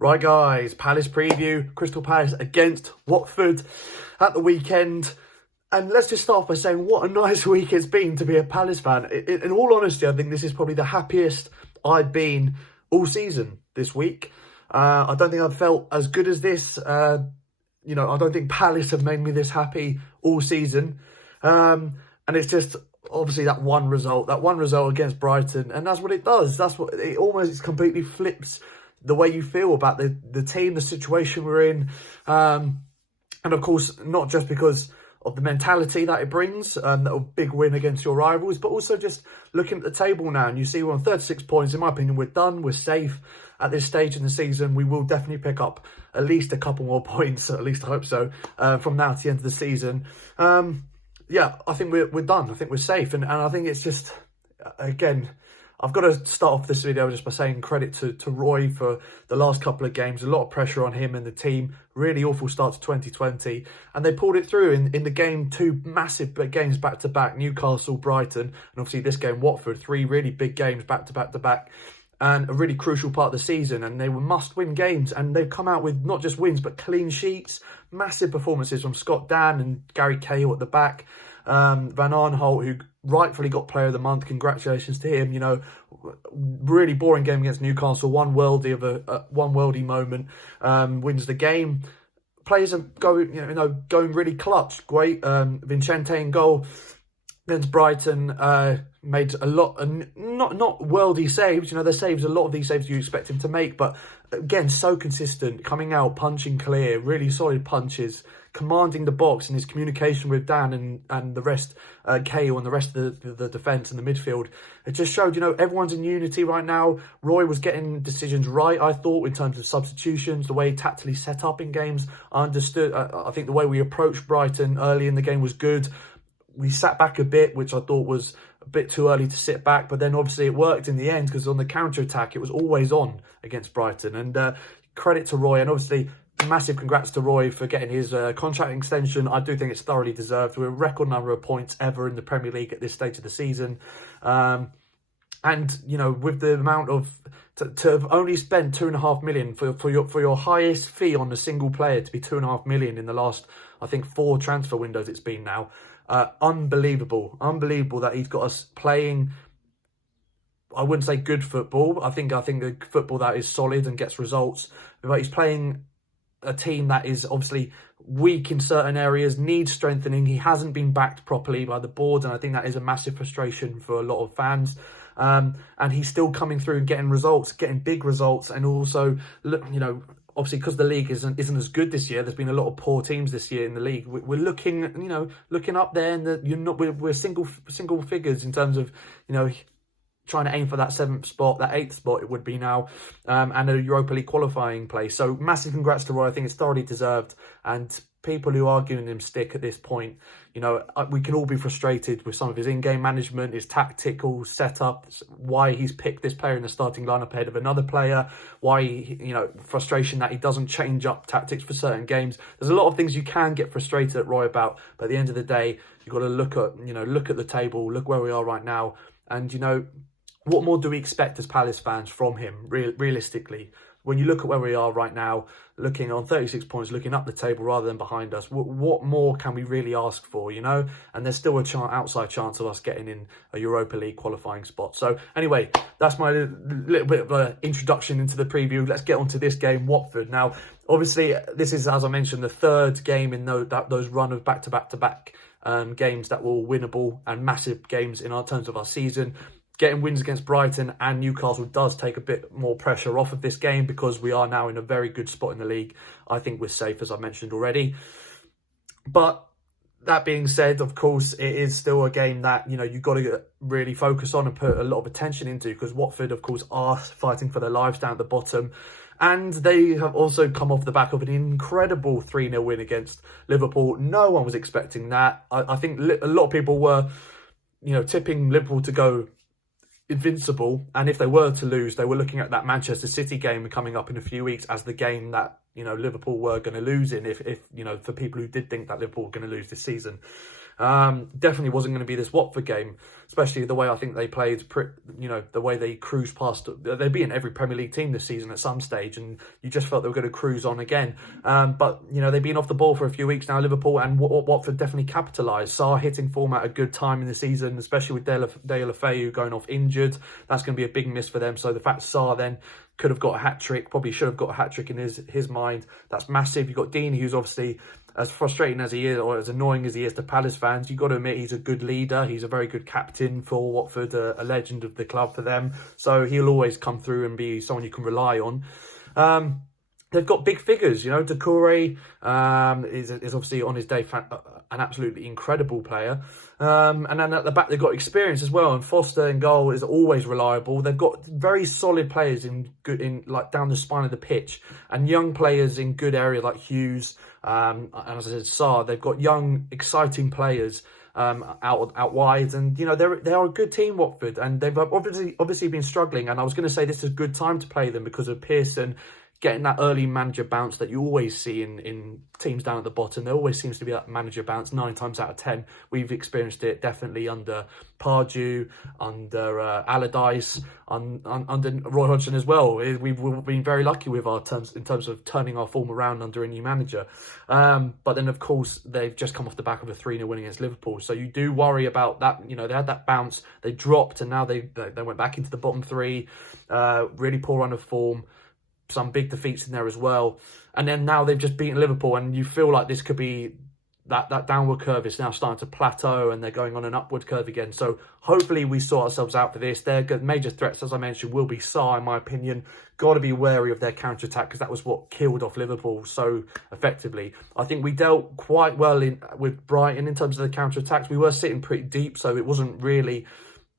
Right guys, Palace preview, Crystal Palace against Watford at the weekend. And let's just start off by saying what a nice week it's been to be a Palace fan. In all honesty, I think this is probably the happiest I've been all season this week. I don't think I've felt as good as this. I don't think Palace have made me this happy all season. And it's just obviously that one result against Brighton. And that's what it does. That's what it almost completely flips the way you feel about the team, the situation we're in. And of course, not just because of the mentality that it brings, that big win against your rivals, but also just looking at the table now and you see we're on 36 points. In my opinion, we're done, we're safe at this stage in the season. We will definitely pick up at least a couple more points, at least I hope so, from now to the end of the season. Yeah, I think we're done. I think we're safe. And I think it's just, again, I've got to start off this video just by saying credit to Roy for the last couple of games. A lot of pressure on him and the team. Really awful start to 2020. And they pulled it through in the game. Two massive games back-to-back. Newcastle, Brighton, and obviously this game, Watford. Three really big games back-to-back. And a really crucial part of the season. And they were must-win games. And they've come out with not just wins, but clean sheets. Massive performances from Scott Dan and Gary Cahill at the back. Van Aanholt, who rightfully got Player of the Month. Congratulations to him. You know, really boring game against Newcastle. One worldy moment. Wins the game. Players are going really clutch. Great. Vincente in goal against Brighton. Made a lot, not worldy saves. You know, their saves, a lot of these saves you expect him to make, but again, so consistent, coming out, punching clear, really solid punches, commanding the box in his communication with Dan and the rest, Cahill and the rest of the defence and the midfield. It just showed, you know, everyone's in unity right now. Roy was getting decisions right, I thought, in terms of substitutions, the way he tactically set up in games. I understood, I think the way we approached Brighton early in the game was good. We sat back a bit, which I thought was a bit too early to sit back, but then obviously it worked in the end because on the counter-attack, it was always on against Brighton. And credit to Roy, and obviously massive congrats to Roy for getting his contract extension. I do think it's thoroughly deserved. We're a record number of points ever in the Premier League at this stage of the season. And, you know, with the amount of, to have only spent $2.5 million for your highest fee on a single player to be $2.5 million in the last, I think, 4 transfer windows it's been now. Unbelievable that he's got us playing, I wouldn't say good football. I think the football that is solid and gets results, but he's playing a team that is obviously weak in certain areas, needs strengthening. He hasn't been backed properly by the board, and I think that is a massive frustration for a lot of fans. And he's still coming through and getting results, getting big results, and also, you know, obviously because the league isn't as good this year. There's been a lot of poor teams this year in the league. We're looking, you know, looking up there, and we're single figures in terms of, you know, trying to aim for that 7th spot, that 8th spot it would be now, and a Europa League qualifying place. So massive congrats to Roy. I think it's thoroughly deserved. And people who are giving him stick at this point, you know, we can all be frustrated with some of his in-game management, his tactical setup, why he's picked this player in the starting lineup ahead of another player, why, you know, frustration that he doesn't change up tactics for certain games. There's a lot of things you can get frustrated at Roy about, but at the end of the day, you've got to look at the table, look where we are right now, and, you know, what more do we expect as Palace fans from him, realistically? When you look at where we are right now, looking on 36 points, looking up the table rather than behind us, what more can we really ask for, you know? And there's still a outside chance of us getting in a Europa League qualifying spot. So anyway, that's my little bit of an introduction into the preview. Let's get on to this game, Watford. Now, obviously, this is, as I mentioned, the 3rd game in those run of back-to-back games that were winnable and massive games in terms of our season. Getting wins against Brighton and Newcastle does take a bit more pressure off of this game because we are now in a very good spot in the league. I think we're safe, as I mentioned already. But that being said, of course, it is still a game that, you know, you've got to really focus on and put a lot of attention into, because Watford, of course, are fighting for their lives down at the bottom. And they have also come off the back of an incredible 3-0 win against Liverpool. No one was expecting that. I think a lot of people were, you know, tipping Liverpool to go invincible, and if they were to lose, they were looking at that Manchester City game coming up in a few weeks as the game that, you know, Liverpool were going to lose in, if you know, for people who did think that Liverpool were going to lose this season. Definitely wasn't going to be this Watford game, especially the way I think they played, the way they cruised past. They've beaten every Premier League team this season at some stage, and you just felt they were going to cruise on again. But, they've been off the ball for a few weeks now, Liverpool, and Watford definitely capitalised. Sarr hitting form at a good time in the season, especially with De La Feu going off injured. That's going to be a big miss for them. So the fact Sarr then could have got a hat-trick, probably should have got a hat-trick in his mind, that's massive. You've got Dean, who's obviously, as frustrating as he is, or as annoying as he is to Palace fans, you've got to admit he's a good leader. He's a very good captain for Watford, a legend of the club for them. So he'll always come through and be someone you can rely on. They've got big figures, Doucouré is obviously on his day an absolutely incredible player. And then at the back they've got experience as well. And Foster in goal is always reliable. They've got very solid players in down the spine of the pitch, and young players in good areas like Hughes. And as I said, Sarr. They've got young, exciting players out wide, and they are a good team, Watford, and they've obviously been struggling. And I was going to say this is a good time to play them because of Pearson getting that early manager bounce that you always see in teams down at the bottom. There always seems to be that manager bounce 9 times out of 10. We've experienced it definitely under Pardew, under Allardyce, under Roy Hodgson as well. We've been very lucky with our terms in terms of turning our form around under a new manager. But then, of course, they've just come off the back of a 3-0 win against Liverpool. So you do worry about that. They had that bounce, they dropped, and now they went back into the bottom 3. Really poor run of form. Some big defeats in there as well, and then now they've just beaten Liverpool, and you feel like this could be that downward curve is now starting to plateau, and they're going on an upward curve again. So hopefully we sort ourselves out for this. Their major threats, as I mentioned, will be Sarr, in my opinion. Got to be wary of their counter-attack, because that was what killed off Liverpool so effectively. I think we dealt quite well with Brighton in terms of the counter-attacks. We were sitting pretty deep, so it wasn't really...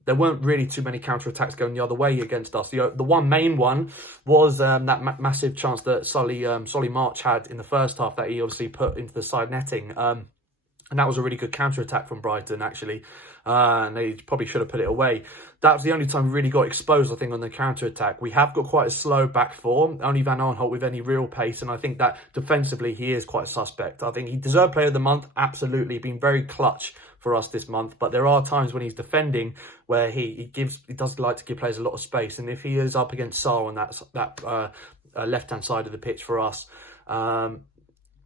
There weren't really too many counter-attacks going the other way against us. The one main one was that massive chance that Solly March had in the first half that he obviously put into the side netting. And that was a really good counter-attack from Brighton, actually. And they probably should have put it away. That was the only time we really got exposed, I think, on the counter-attack. We have got quite a slow back four. Only Van Aanholt with any real pace. And I think that defensively, he is quite suspect. I think he deserved Player of the Month, absolutely. Been very clutch for us this month, but there are times when he's defending where he does like to give players a lot of space, and if he is up against Sarr on that left-hand side of the pitch for us,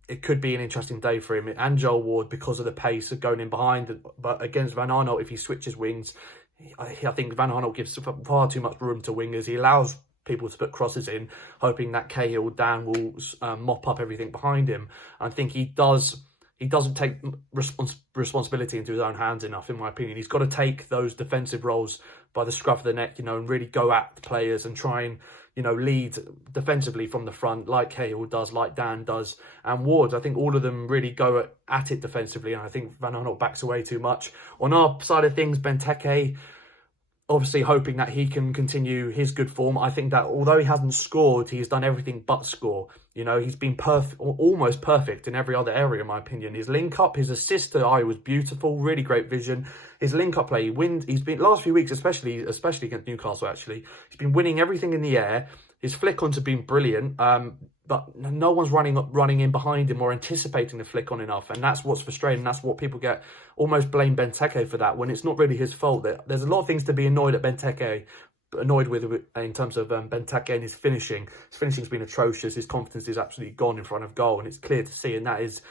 it could be an interesting day for him. And Joel Ward, because of the pace of going in behind, but against Van Aanholt, if he switches wings, I think Van Aanholt gives far too much room to wingers. He allows people to put crosses in, hoping that Cahill, Dan will mop up everything behind him. I think he doesn't take responsibility into his own hands enough, in my opinion. He's got to take those defensive roles by the scruff of the neck, and really go at the players and try and, lead defensively from the front, like Cahill does, like Dan does, and Ward. I think all of them really go at it defensively, and I think Van Aanholt backs away too much. On our side of things, Benteke, obviously hoping that he can continue his good form. I think that although he hasn't scored, he's done everything but score. He's been almost perfect in every other area, in my opinion. His link-up, his assist to I was beautiful, really great vision. His link-up play, he's been, last few weeks, especially against Newcastle, actually, he's been winning everything in the air. His flick-ons have been brilliant, but no one's running in behind him or anticipating the flick-on enough, and that's what's frustrating. That's what people almost blame Benteke for that, when it's not really his fault. There's a lot of things to be annoyed with in terms of Benteke and his finishing. His finishing's been atrocious. His confidence is absolutely gone in front of goal, and it's clear to see, and that is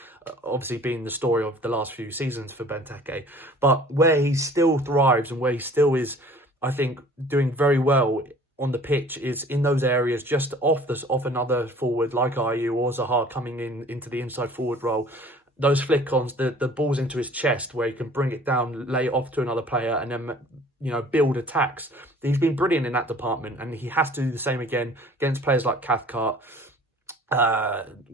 obviously been the story of the last few seasons for Benteke. But where he still thrives and where he still is, I think, doing very well on the pitch is in those areas just off another forward like Ayew or Zaha coming into the inside forward role. Those flick-ons, the ball's into his chest where he can bring it down, lay it off to another player, and then build attacks. He's been brilliant in that department, and he has to do the same again against players like Cathcart,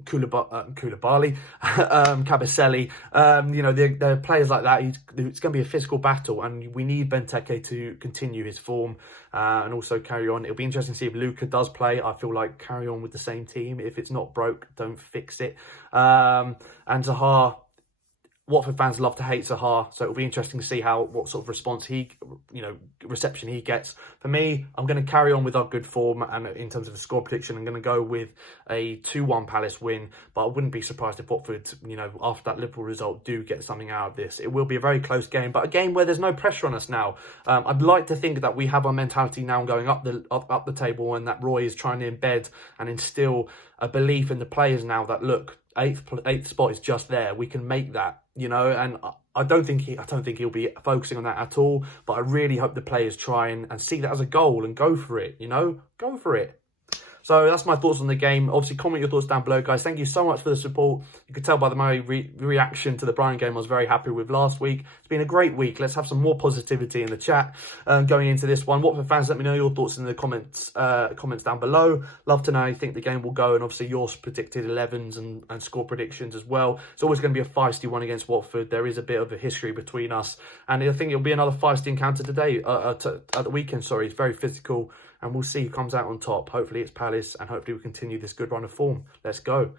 Koulibaly, Kabasele. There are players like that. It's going to be a physical battle, and we need Benteke to continue his form and also carry on. It'll be interesting to see if Luca does play. I feel like carry on with the same team. If it's not broke, don't fix it. And Zaha, Watford fans love to hate Zaha, so it'll be interesting to see what sort of response reception he gets. For me, I'm going to carry on with our good form, and in terms of the score prediction, I'm going to go with a 2-1 Palace win, but I wouldn't be surprised if Watford, after that Liverpool result, do get something out of this. It will be a very close game, but a game where there's no pressure on us now. I'd like to think that we have our mentality now going up the table, and that Roy is trying to embed and instill a belief in the players now that, look, eighth spot is just there. We can make that, and I don't think he'll be focusing on that at all. But I really hope the players try and see that as a goal and go for it. Go for it. So that's my thoughts on the game. Obviously, comment your thoughts down below, guys. Thank you so much for the support. You could tell by my reaction to the Brighton game I was very happy with last week. It's been a great week. Let's have some more positivity in the chat going into this one. Watford fans, let me know your thoughts in the comments down below. Love to know how you think the game will go, and obviously your predicted 11s and score predictions as well. It's always going to be a feisty one against Watford. There is a bit of a history between us, and I think it'll be another feisty encounter today at the weekend. Sorry, it's very physical. And we'll see who comes out on top. Hopefully it's Palace, and hopefully we continue this good run of form. Let's go.